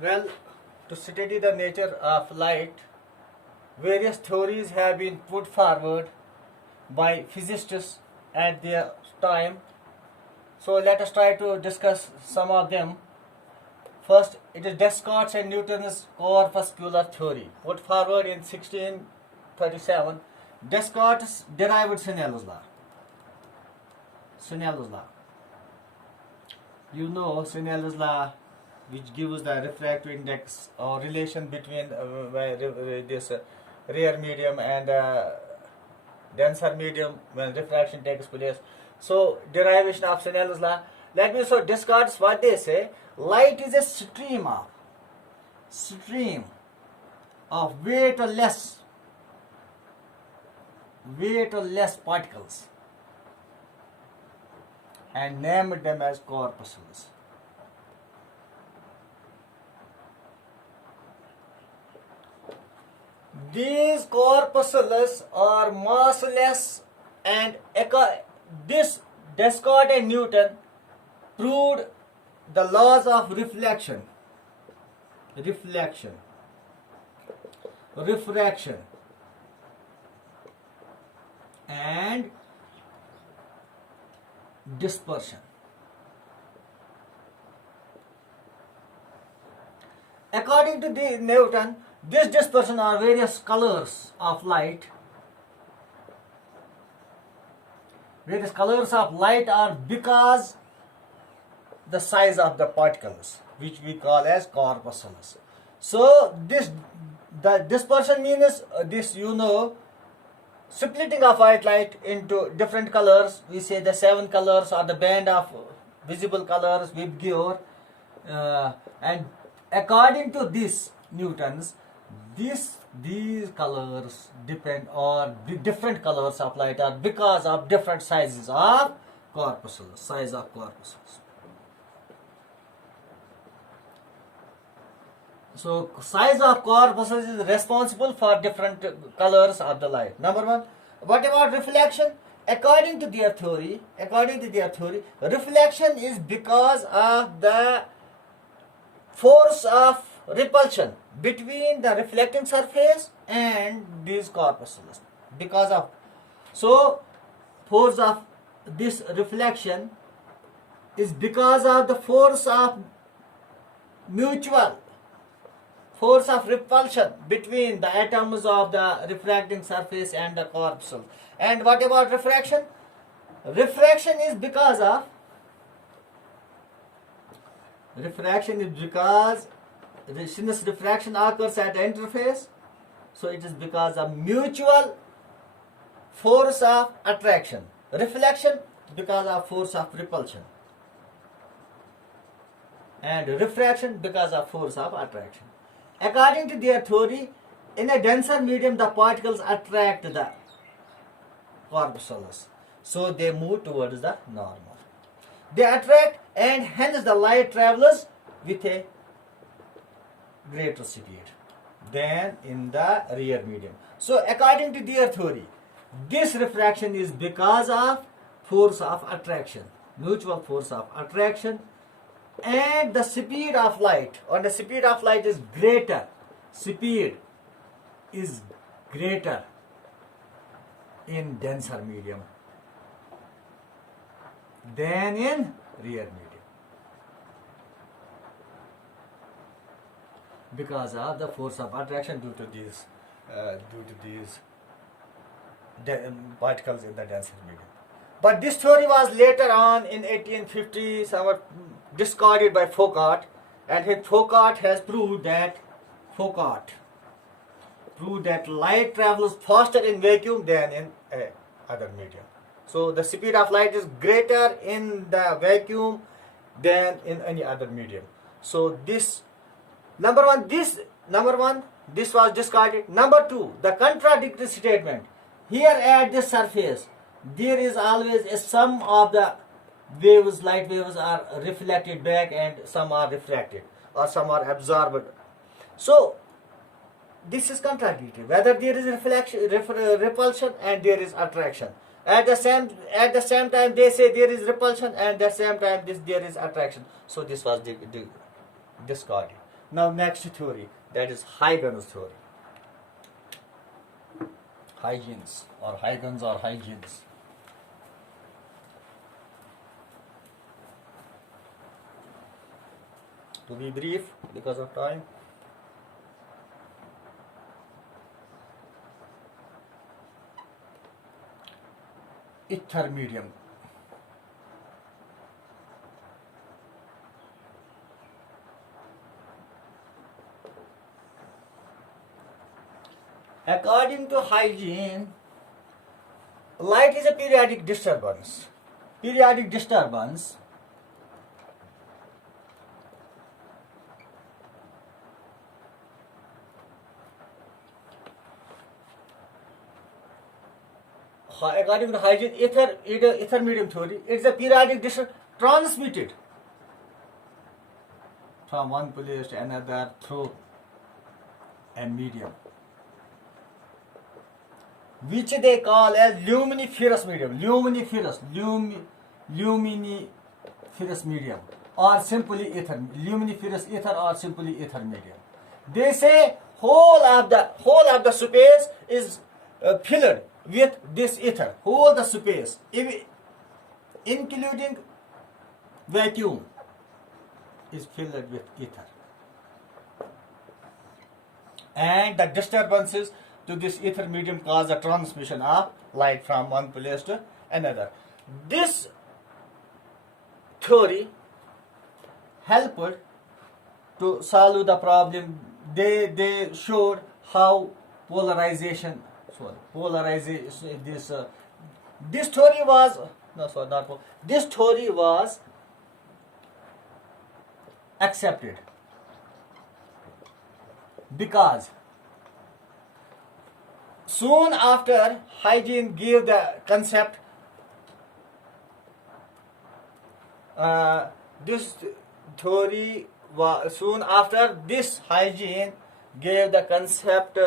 Well, to study the nature of light, various theories have been put forward by physicists at their time. So let us try to discuss some of them. First, it is Descartes and Newton's corpuscular theory, put forward in 1637. Descartes derived Snell's law. Snell's law. You know Snell's law, which gives the refractive index or relation between this rare medium and denser medium when refraction takes place. So derivation of Snell's law. Let me so Descartes what they say. Light is a stream of weightless particles, and named them as corpuscles. These corpuscles are massless, and this Descartes and Newton proved the laws of refraction, and dispersion. According to Newton, this dispersion are various colors of light. Various colors of light are because the size of the particles, which we call as corpuscles. So the dispersion means splitting of white light into different colors. We say the 7 colors or the band of visible colors we give, and according to this Newton's, these colors depend, or the different colors of light are because of different sizes of corpuscles. So size of corpuscles is responsible for different colors of the light. Number one. What about reflection? According to their theory, reflection is because of the force of repulsion between the reflecting surface and these corpuscles. Force of this reflection is because of the force of repulsion between the atoms of the refracting surface and the corpuscle. And what about refraction? Refraction is because since refraction occurs at the interface, so it is because of mutual force of attraction. Reflection because of force of repulsion, and refraction because of force of attraction. According to their theory, in a denser medium, the particles attract the corpuscles, so they move towards the normal. They attract, and hence the light travels with a greater speed than in the rare medium. So according to their theory, this refraction is because of force of attraction, mutual force of attraction, and the speed of light, is greater. Speed is greater in denser medium than in rare medium, because of the force of attraction due to these particles in the denser medium. But this theory was later on in 1850 somewhat discarded by Foucault, and Foucault has proved that light travels faster in vacuum than in other medium. So the speed of light is greater in the vacuum than in any other medium. So this number one, this was discarded. Number two, the contradictory statement. Here at this surface, there is always a sum of the light waves are reflected back, and some are refracted or some are absorbed. So this is contradictory. Whether there is repulsion and there is attraction. At the same time, they say there is repulsion, and at the same time there is attraction. So this was discarded. Now next theory, that is Huygens theory. Huygens or Huygens. To be brief, because of time. Ether medium. According to Huygens, light is a periodic disturbance. Periodic disturbance according to Huygens, ether medium theory, it's a periodic disturbance transmitted from one place to another through a medium, which they call as luminiferous medium, luminiferous medium, or simply ether, luminiferous ether, or simply ether medium. They say whole of the space is filled with this ether, whole the space, including vacuum, is filled with ether, and the disturbances to this ether medium cause the transmission of light from one place to another. This theory helped to solve the problem. They showed how polarization. This theory was this theory was accepted because soon after Huygens gave the concept, this theory was soon after this Huygens gave the concept